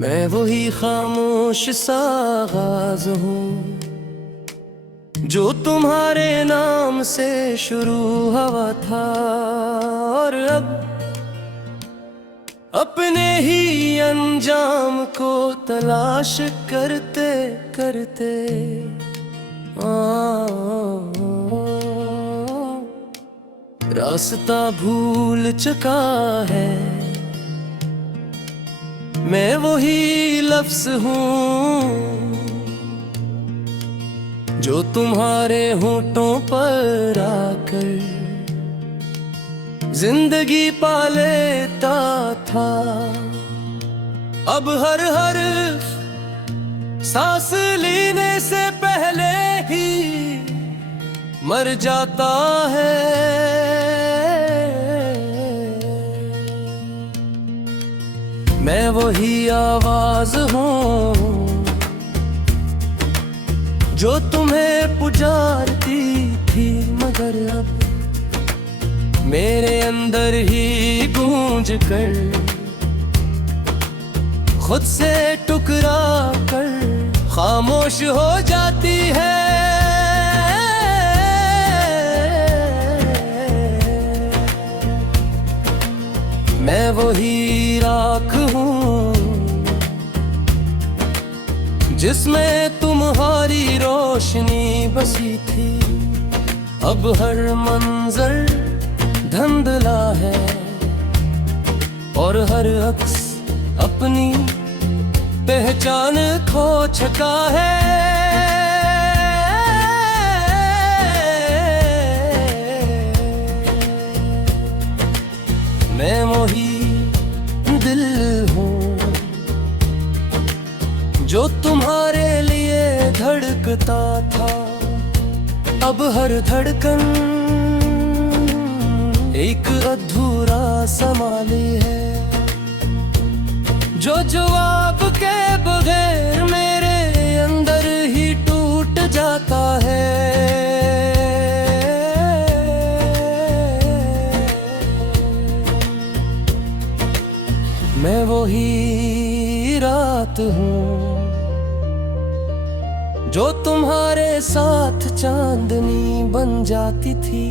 मैं वही खामोश सा आगाज हूँ जो तुम्हारे नाम से शुरू हुआ था, और अब अपने ही अंजाम को तलाश करते करते रास्ता भूल चुका है। मैं वही लफ्ज़ हूँ जो तुम्हारे होठों पर आकर जिंदगी पा लेता था। अब हर सांस लेने से पहले ही मर जाता है। मैं वही आवाज हूँ जो तुम्हें पुकारती थी, मगर अब मेरे अंदर ही गूंज कर खुद से टुकरा कर खामोश हो जाती है। मैं वही राख हूँ जिसमें तुम्हारी रोशनी बसी थी। अब हर मंजर धुंधला है और हर अक्स अपनी पहचान खो चुका है। मैं वही दिल हूँ जो तुम्हारे लिए धड़कता था। अब हर धड़कन एक अधूरा समाली है जो जवाब के बगैर मेरे अंदर ही टूट जाता है। मैं वही रात हूँ जो तुम्हारे साथ चांदनी बन जाती थी।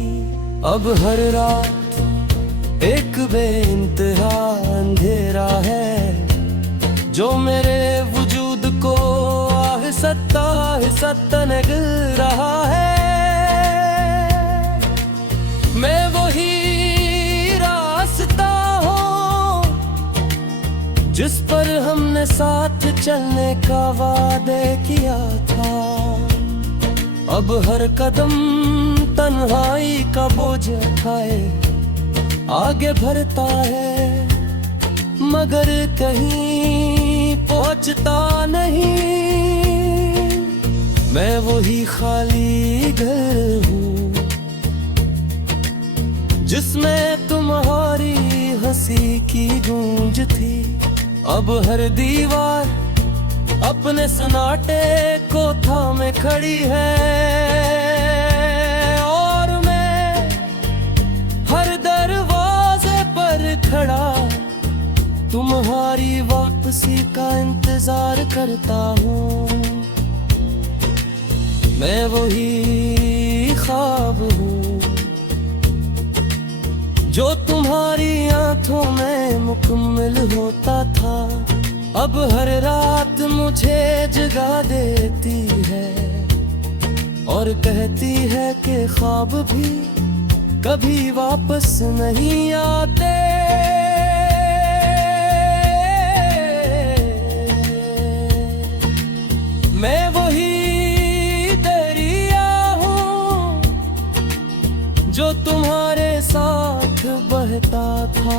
अब हर रात एक बेइंतहा अंधेरा है जो मेरे वजूद को आहिस्ता निगल रहा है। मैं वही रास्ता हूँ जिस पर हमने साथ चलने का वादे किया था। अब हर कदम तन्हाई का बोझ उठाए आगे बढ़ता है, मगर कहीं पहुंचता नहीं। मैं वही खाली घर हूँ जिसमें तुम्हारी हंसी की गूंज थी। अब हर दीवार अपने सन्नाटे को थामे खड़ी है और मैं हर दरवाजे पर खड़ा तुम्हारी वापसी का इंतजार करता हूँ। मैं वही ख्वाब हूँ जो तुम्हारी आंखों में मुकम्मल होता था। अब हर रात मुझे जगा देती है और कहती है कि ख्वाब भी कभी वापस नहीं आते। मैं वही दरिया हूँ जो तुम्हारे साथ बहता था।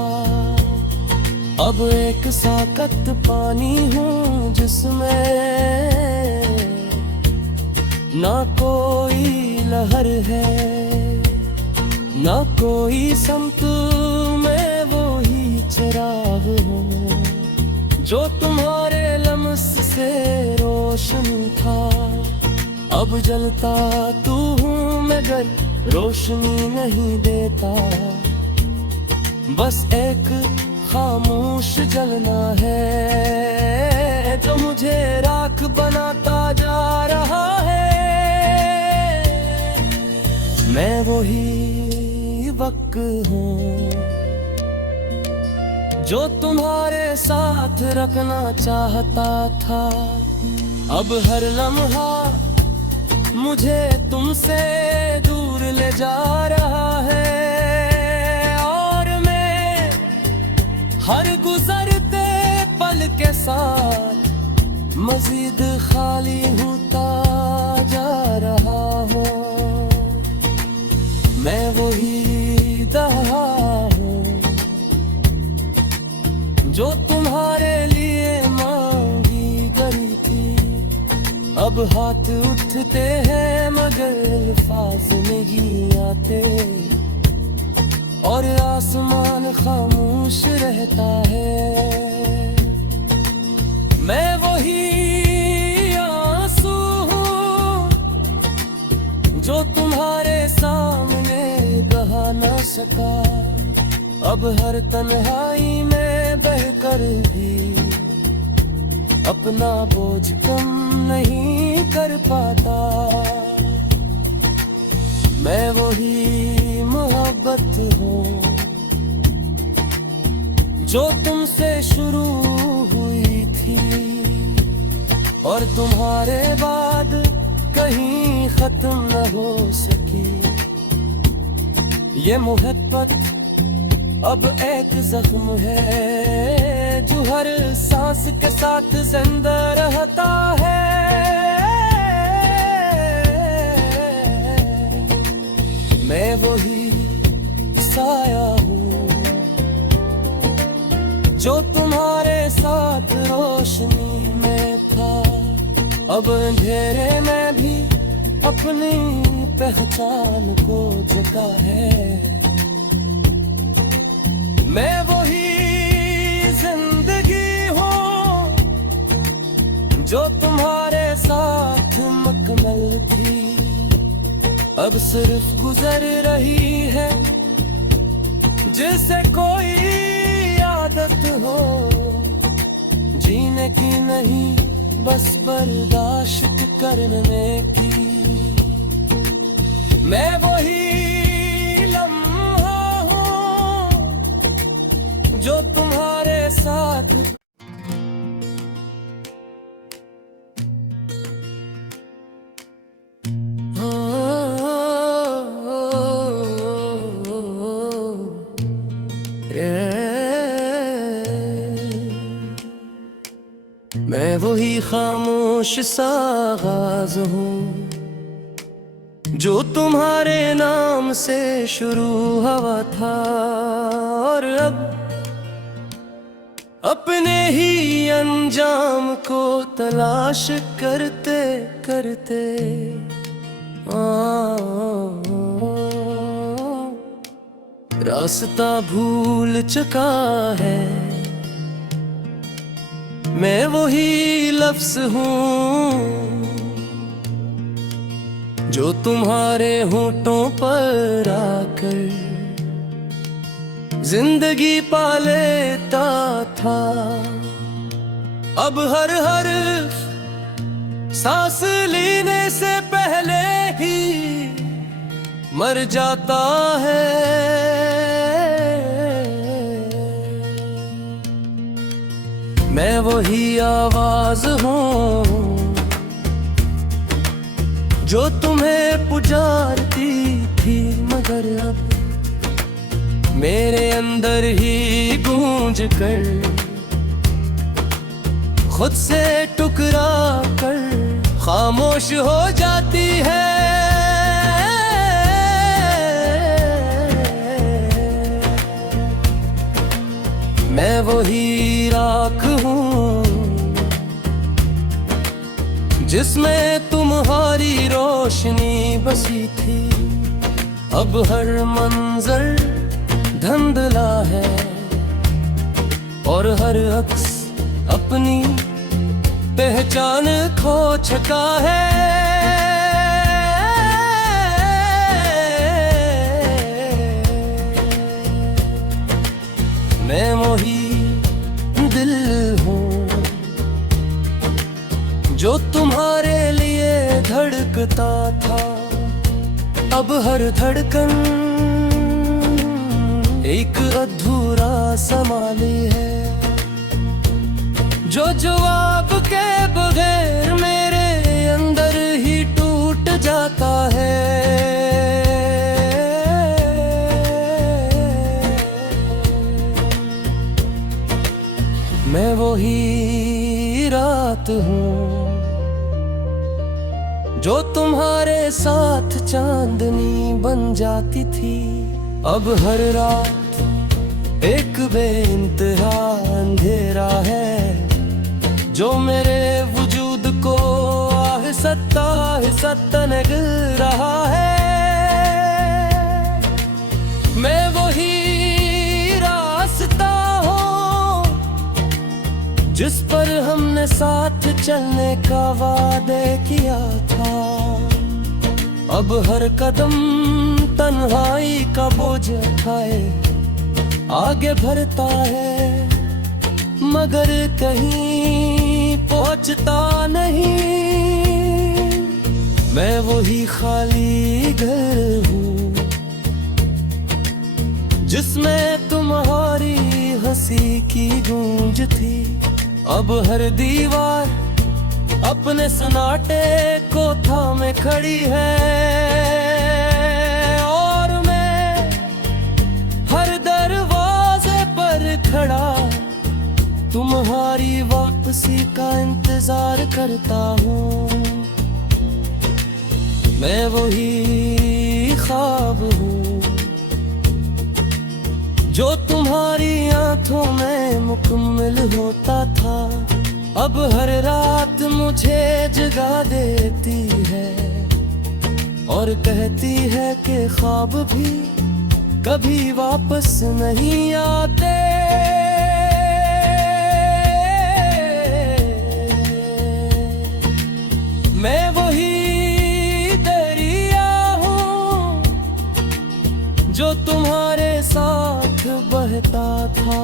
अब एक साकत पानी हूँ जिसमें ना कोई लहर है ना कोई संत। मैं वही चिराग हूँ जो तुम्हारे लम्स से रोशन था। अब जलता तू हूँ मगर रोशनी नहीं देता। बस एक खामोश जलना है। जो तुम्हारे साथ रखना चाहता था, अब हर लम्हा मुझे तुमसे दूर ले जा रहा है। और मैं हर गुजरते पल के साथ मजीद खाली होता जा रहा हूँ। मैं वही दहा हूँ जो तुम्हारे लिए मांगी गई थी। अब हाथ उठते हैं मगर अल्फाज नहीं आते, और आसमान खामोश रहता है। मैं वही आंसू हूँ जो तुम्हारे सामने बहा ना सका। अब हर तन्हाई में बहकर भी अपना बोझ कम नहीं कर पाता। मैं वही मोहब्बत हूँ जो तुमसे शुरू हुई थी, और तुम्हारे बाद कहीं खत्म न हो सकी। ये मोहब्बत अब एक जख्म है जो हर सांस के साथ जिंदा रहता है। मैं वही साया हूँ जो तुम्हारे साथ रोशनी में था। अब अंधेरे में भी अपनी पहचान को जगा है। मैं वही जिंदगी हूँ जो तुम्हारे साथ मुकम्मल थी। अब सिर्फ गुजर रही है जिसे कोई आदत हो जीने की, नहीं बस बर्दाश्त करने की। मैं वही लम्हा हूँ जो तुम्हारे साथ मैं वही खामोश सा आगाज़ हूँ जो तुम्हारे नाम से शुरू हुआ था, और अब अपने ही अंजाम को तलाश करते करते रास्ता भूल चुका है। मैं वही लफ्ज़ हूँ जो तुम्हारे होठों पर आकर जिंदगी पा लेता था। अब हर सांस लेने से पहले ही मर जाता है। मैं वही आवाज हूँ जो तुम्हें पुकारती थी, मगर अब मेरे अंदर ही गूंज कर खुद से टुकरा कर खामोश हो जाती है। मैं वही राख हूँ जिसमें तुम्हारी रोशनी बसी थी। अब हर मंजर धुंधला है और हर अक्स अपनी पहचान खो चुका है। मैं वही दिल हूँ जो तुम्हारे लिए धड़कता था। अब हर धड़कन एक अधूरा संभाली है, जो जवाब के बगैर मेरे अंदर ही टूट जाता है। मैं वही रात हूँ जो तुम्हारे साथ चांदनी बन जाती थी। अब हर रात एक बेइंतहा अंधेरा है, जो मेरे वजूद को आहिस्ता निग रहा है। मैं वही रास्ता हूँ जिस पर हमने साथ चलने का वादे किया था। अब हर कदम तन्हाई का बोझ उठाए आगे बढ़ता है, मगर कहीं पहुंचता नहीं। मैं वही खाली घर हूँ जिसमें तुम्हारी हंसी की गूंज थी। अब हर दीवार अपने सन्नाटे को थामे खड़ी है, और मैं हर दरवाजे पर खड़ा तुम्हारी वापसी का इंतजार करता हूँ। मैं वही ख्वाब हूँ जो तुम्हारी आंखों में मुकम्मल होता था। अब हर रात मुझे जगा देती है और कहती है कि ख्वाब भी कभी वापस नहीं आते। मैं वही दरिया हूँ जो तुम्हारे साथ बहता था।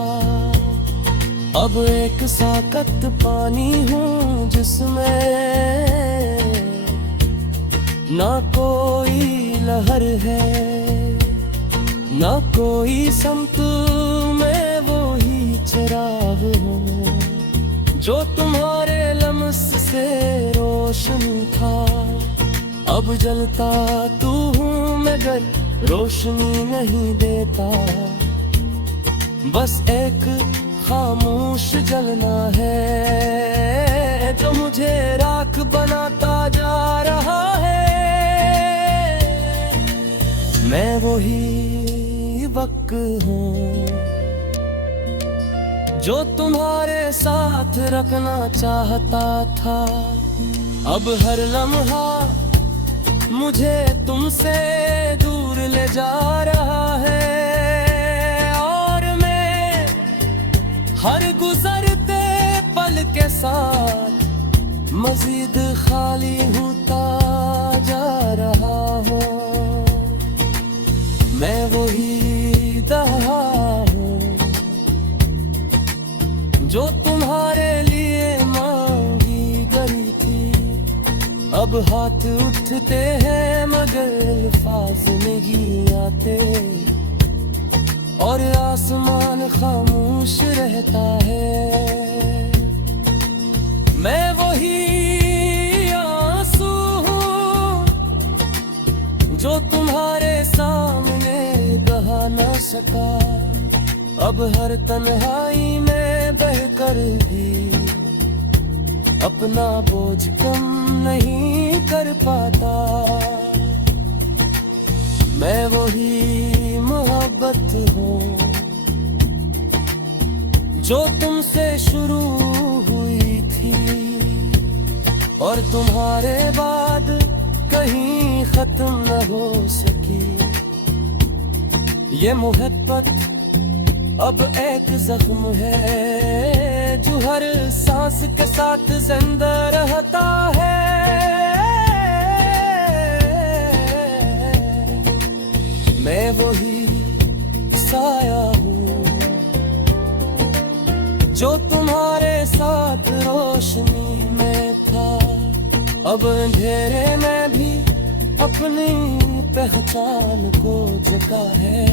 अब एक साकत पानी हूँ जिसमें ना कोई लहर है, ना कोई संत। मैं वही चिराग हूँ जो तुम्हारे लम्स से रोशन था। अब जलता तू हूँ मगर रोशनी नहीं देता, बस एक खामोश जलना है जो मुझे राख बनाता जा रहा है। मैं वही वक्त हूँ जो तुम्हारे साथ रखना चाहता था। अब हर लम्हा मुझे तुमसे दूर ले जा रहा है, हर गुजरते पल के साथ मजीद खाली होता जा रहा हूँ। मैं वही दहा हूँ जो तुम्हारे लिए मांगी गई थी। अब हाथ उठते हैं मगर अल्फाज नहीं आते, और आसमान खामोश रहता है। मैं वही आंसू हूँ जो तुम्हारे सामने बहा ना सका। अब हर तन्हाई में बहकर भी अपना बोझ कम नहीं कर पाता। मैं वही मोहब्बत हूँ जो तुमसे शुरू हुई थी और तुम्हारे बाद कहीं खत्म न हो सकी। ये मोहब्बत अब एक जख्म है जो हर सांस के साथ जिंदा रहता है। मैं वही साया हूँ जो तुम्हारे साथ रोशनी में था। अब अंधेरे में भी अपनी पहचान को जगा है।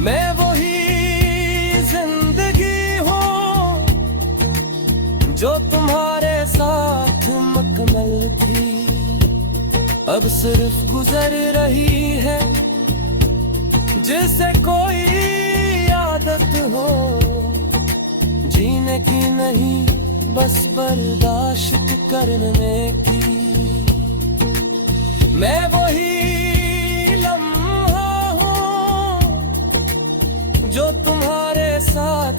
मैं वही जिंदगी हूँ जो तुम्हारे साथ मुकम्मल थी, अब सिर्फ गुजर रही है जैसे कोई आदत हो जीने की नहीं बस बर्दाश्त करने की। मैं वही लम्हा हूँ जो तुम्हारे साथ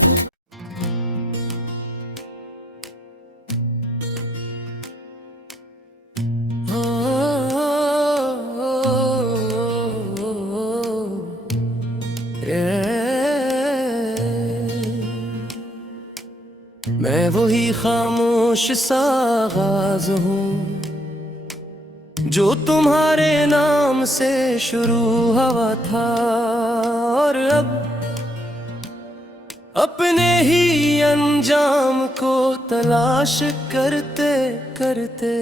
मैं वही खामोश सा आगाज़ हूँ जो तुम्हारे नाम से शुरू हुआ था, और अब अपने ही अंजाम को तलाश करते करते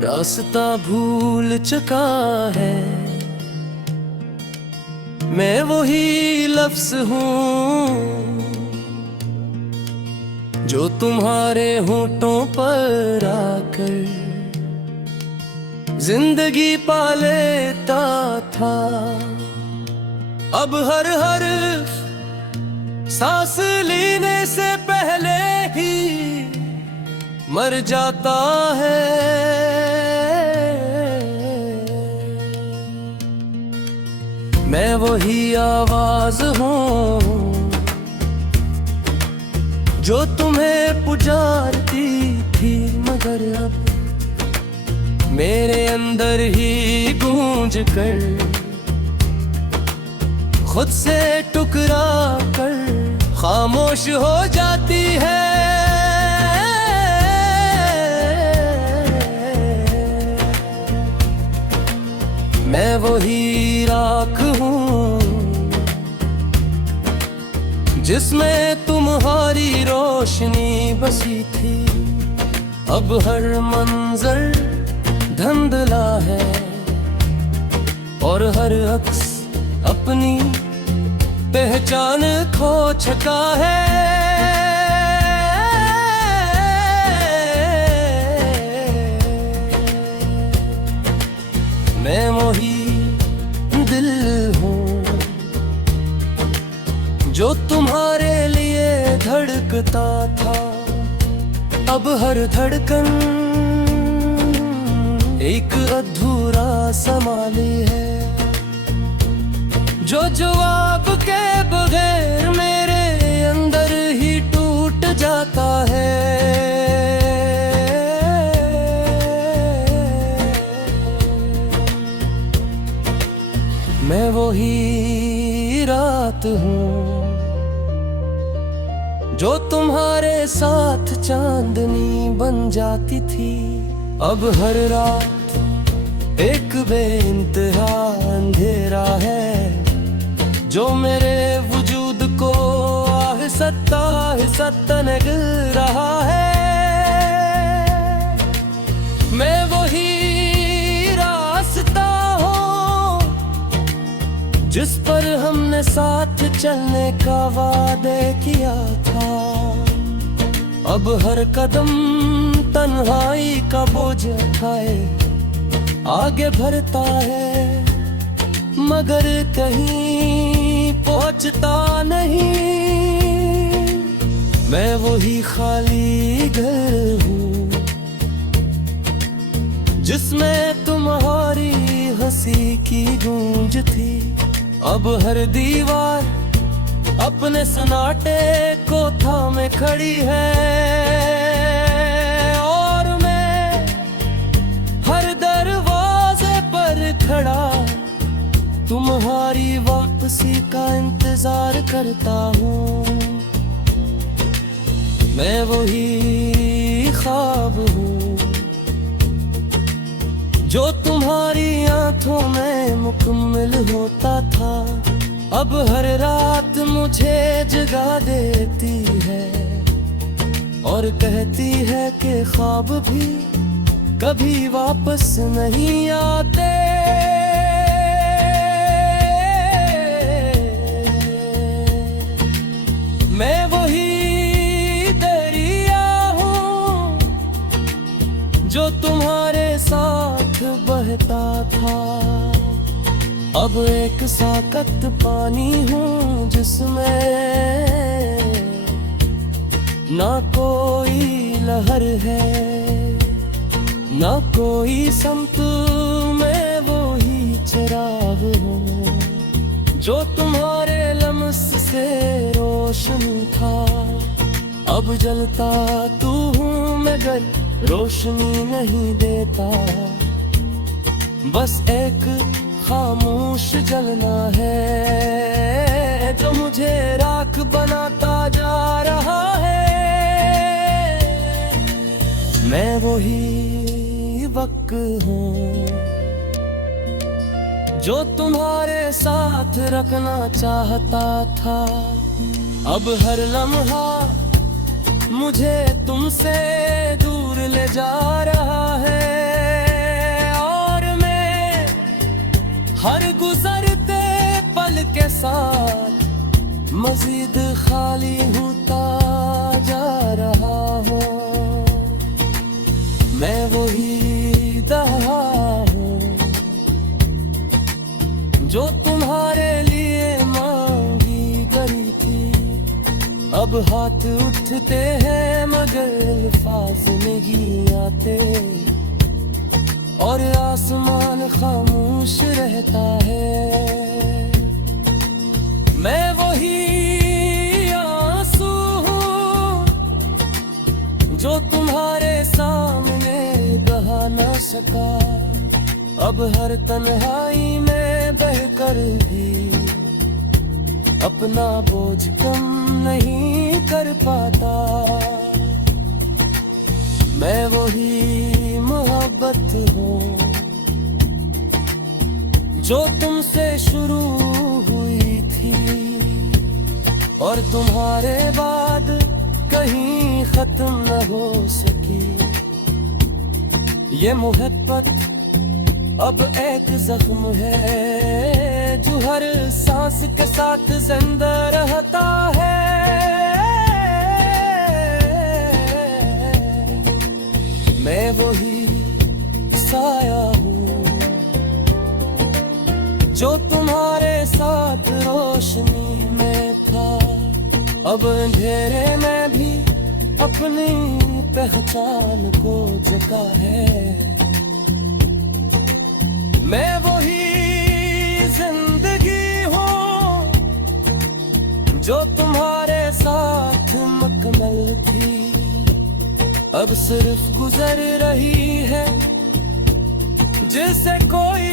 रास्ता भूल चुका है। मैं वही लफ्ज़ हूँ जो तुम्हारे होठों पर आकर जिंदगी पा लेता था, अब हर सांस लेने से पहले ही मर जाता है। मैं वही आवाज हूँ जो तुम्हें पुकारती थी, मगर अब मेरे अंदर ही गूंज कर खुद से टुकरा कर खामोश हो जाती है। मैं वही राख हूँ जिसमें तुम्हारी रोशनी बसी थी, अब हर मंजर धुंधला है और हर अक्स अपनी पहचान खो चुका है। मैं वही दिल हूँ जो तुम्हारे लिए धड़कता था, अब हर धड़कन एक अधूरा समाली है जो जवाब के बगैर मेरे अंदर ही टूट जाता है। मैं वही रात हूँ जो तुम्हारे साथ चांदनी बन जाती थी, अब हर रात एक बेइंतहा अंधेरा है जो मेरे वजूद को आहिस्ता तनग रहा है। मैं वही रास्ता हूँ जिस पर हमने साथ चलने का वादे किया था, अब हर कदम तन्हाई का बोझ उठाए आगे बढ़ता है, मगर कहीं पहुंचता नहीं। मैं वही खाली घर हूँ जिसमें तुम्हारी हंसी की गूंज थी, अब हर दीवार अपने सन्नाटे को थामे खड़ी है, और मैं हर दरवाजे पर खड़ा तुम्हारी वापसी का इंतजार करता हूँ। मैं वही ख्वाब हूँ जो तुम्हारी आंखों में मुकम्मल होता था, अब हर रात मुझे जगा देती है और कहती है कि ख्वाब भी कभी वापस नहीं आते। मैं वही दरिया हूँ जो तुम्हारे साथ बहता था। अब एक साकत पानी हूँ जिसमें ना कोई लहर है, ना कोई संत। मैं वही चिराग हूँ जो तुम्हारे लम्स से रोशन था। अब जलता तू हूँ मगर रोशनी नहीं देता। बस एक खामोश जलना है जो मुझे राख बनाता जा रहा है। मैं वही वक्त हूँ जो तुम्हारे साथ रखना चाहता था। अब हर लम्हा मुझे तुमसे दूर ले जा रहा है। और मैं हर गुजरते पल के साथ मजीद खाली होता जा रहा हूँ। मैं वही दहा हूँ जो तुम्हारे लिए मांगी गई थी। अब हाथ उठते हैं मगर अल्फाज नहीं आते। और आसमान खामोश रहता है। मैं वही आंसू हूँ जो तुम्हारे सामने बहा ना सका। अब हर तन्हाई में बहकर भी अपना बोझ कम नहीं कर पाता। मैं वही मोहब्बत हूँ जो तुमसे शुरू हुई थी और तुम्हारे बाद कहीं खत्म न हो सकी। ये मोहब्बत अब एक जख्म है जो हर सांस के साथ जिंदा रहता है। मैं वही साया हूँ जो तुम्हारे साथ रोशनी में था। अब अंधेरे में भी अपनी पहचान को जगा है। मैं वही जिंदगी हूँ जो तुम्हारे साथ मुकम्मल थी। अब सिर्फ गुजर रही है जिसे कोई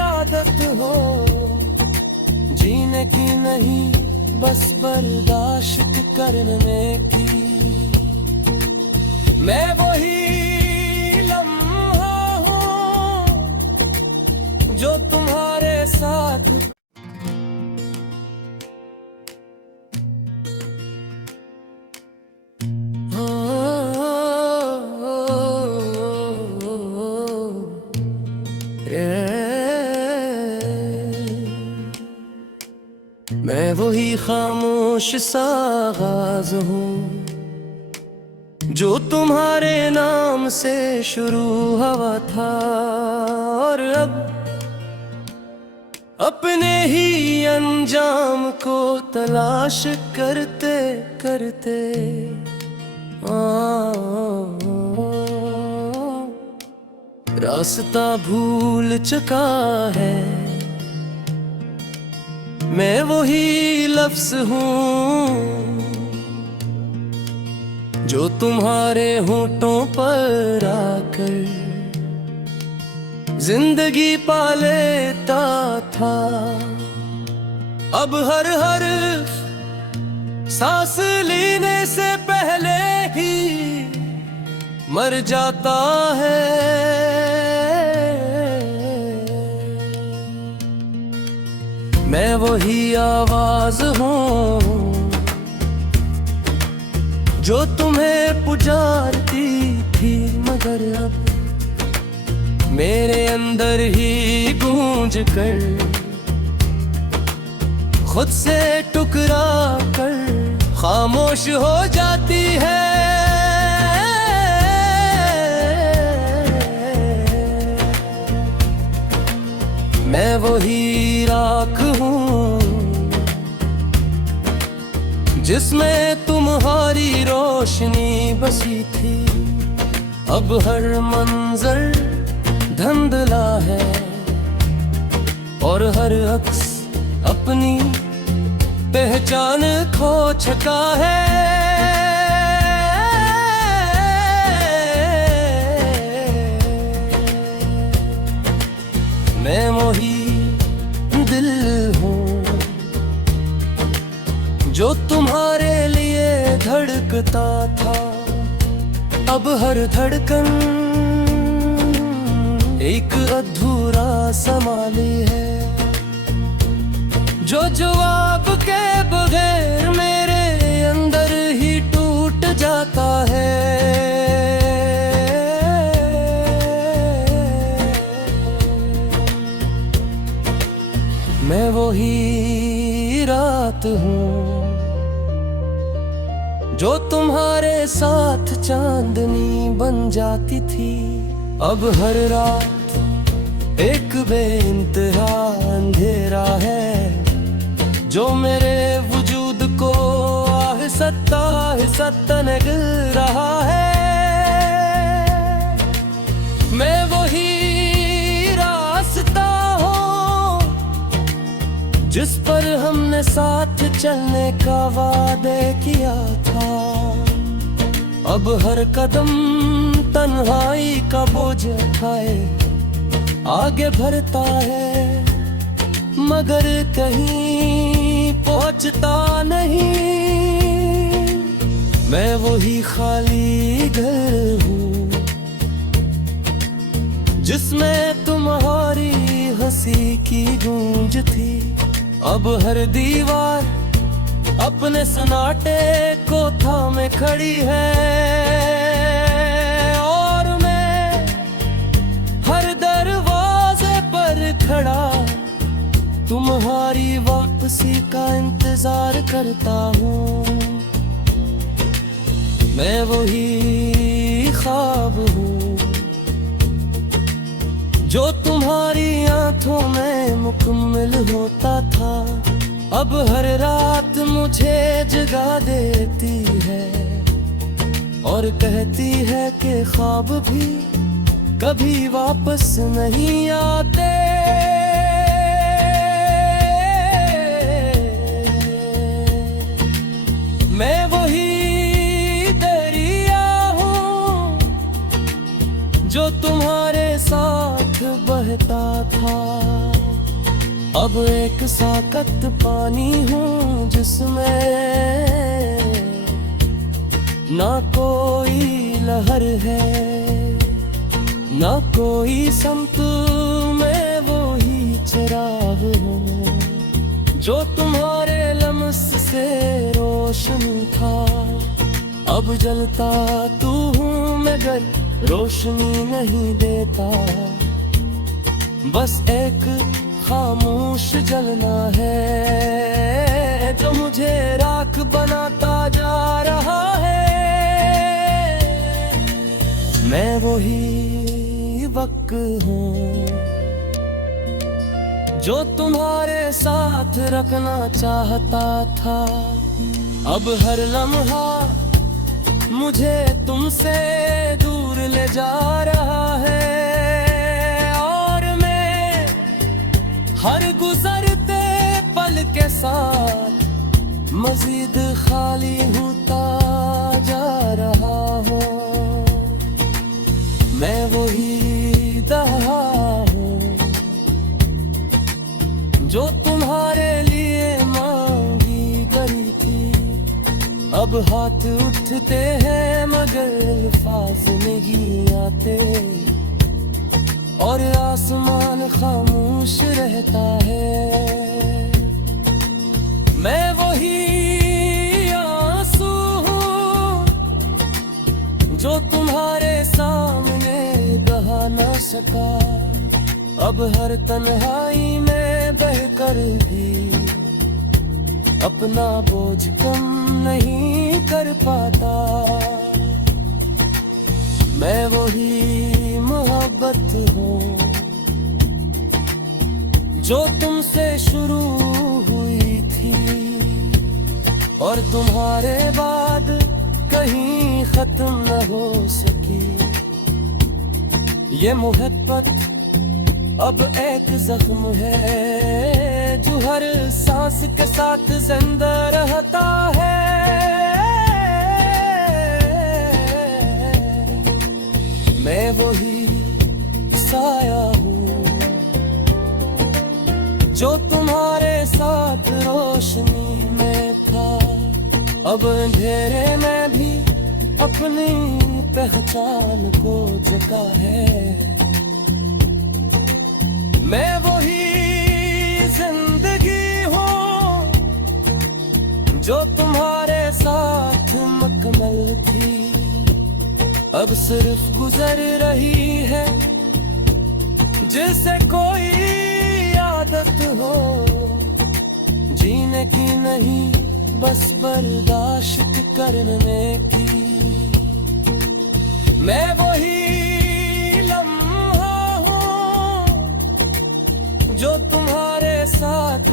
आदत हो जीने की नहीं बस बर्दाश्त करने की। मैं वही लम्हा हूँ जो तुम्हारे साथ मैं वही खामोश सा आगाज़ हूँ जो तुम्हारे नाम से शुरू हुआ था। और अब अपने ही अंजाम को तलाश करते करते रास्ता भूल चुका है। मैं वही लफ्ज़ हूँ जो तुम्हारे होठों पर आकर जिंदगी पा लेता था। अब हर सांस लेने से पहले ही मर जाता है। मैं वही आवाज हूँ जो तुम्हें पुकारती थी मगर अब मेरे अंदर ही गूंज कर, खुद से टुकरा कर खामोश हो जाती है। मैं वही राख हूँ जिसमें तुम्हारी रोशनी बसी थी। अब हर मंजर धुंधला है और हर अक्स अपनी पहचान खो चुका है। मैं वही दिल हूँ जो तुम्हारे लिए धड़कता था। अब हर धड़कन एक अधूरा समाली है, जो जवाब के बगैर मेरे अंदर ही टूट जाता है। मैं वही रात हूँ जो तुम्हारे साथ चांदनी बन जाती थी। अब हर रात एक बेइंतहा अंधेरा है जो मेरे वजूद को आहिस्ता निगल रहा है। मैं वही रास्ता हूँ जिस पर हमने साथ चलने का वादे किया था। अब हर कदम तन्हाई का बोझ उठाए आगे बढ़ता है, मगर कहीं पहुंचता नहीं। मैं वही खाली घर हूँ जिसमें तुम्हारी हंसी की गूंज थी। अब हर दीवार अपने सन्नाटे को थामे खड़ी है और मैं हर दरवाजे पर खड़ा तुम्हारी वापसी का इंतजार करता हूँ। मैं वही ख्वाब हूँ जो तुम्हारी आंखों में मुकम्मल होता था। अब हर रात मुझे जगा देती है और कहती है कि ख्वाब भी कभी वापस नहीं आते। मैं वही दरिया हूँ जो तुम्हारे साथ बहता था। अब एक साकत पानी हूँ जिसमें ना कोई लहर है ना कोई संत। मैं वही चिराग हूँ जो तुम्हारे लम्स से रोशन था। अब जलता तू हूँ मगर रोशनी नहीं देता। बस एक खामोश जलना है जो मुझे राख बनाता जा रहा है। मैं वही वक्त हूँ जो तुम्हारे साथ रखना चाहता था। अब हर लम्हा मुझे तुमसे दूर ले जा रहा है और मैं हर गुजरते पल के साथ मजीद खाली होता जा रहा हूँ। मैं वही दहा हूँ जो तुम्हारे लिए मांगी गई थी। अब हाथ उठते हैं मगर अल्फाज नहीं आते और आसमान खामोश रहता है। मैं वही आंसू हूँ जो तुम्हारे सामने बहा ना सका। अब हर तन्हाई में बहकर भी अपना बोझ कम नहीं कर पाता। मैं वही मोहब्बत हूँ जो तुमसे शुरू हुई थी और तुम्हारे बाद कहीं खत्म न हो सकी। ये मोहब्बत अब एक जख्म है जो हर सांस के साथ जिंदा रहता है। मैं वही साया हूँ जो तुम्हारे साथ रोशनी में था, अब अंधेरे में भी अपनी पहचान को जगा है। मैं वही जिंदगी हूँ जो तुम्हारे साथ मुकम्मल थी, अब सिर्फ गुजर रही है जिसे कोई आदत हो जीने की नहीं बस बर्दाश्त करने की। मैं वही लम्हा हूँ जो तुम्हारे साथ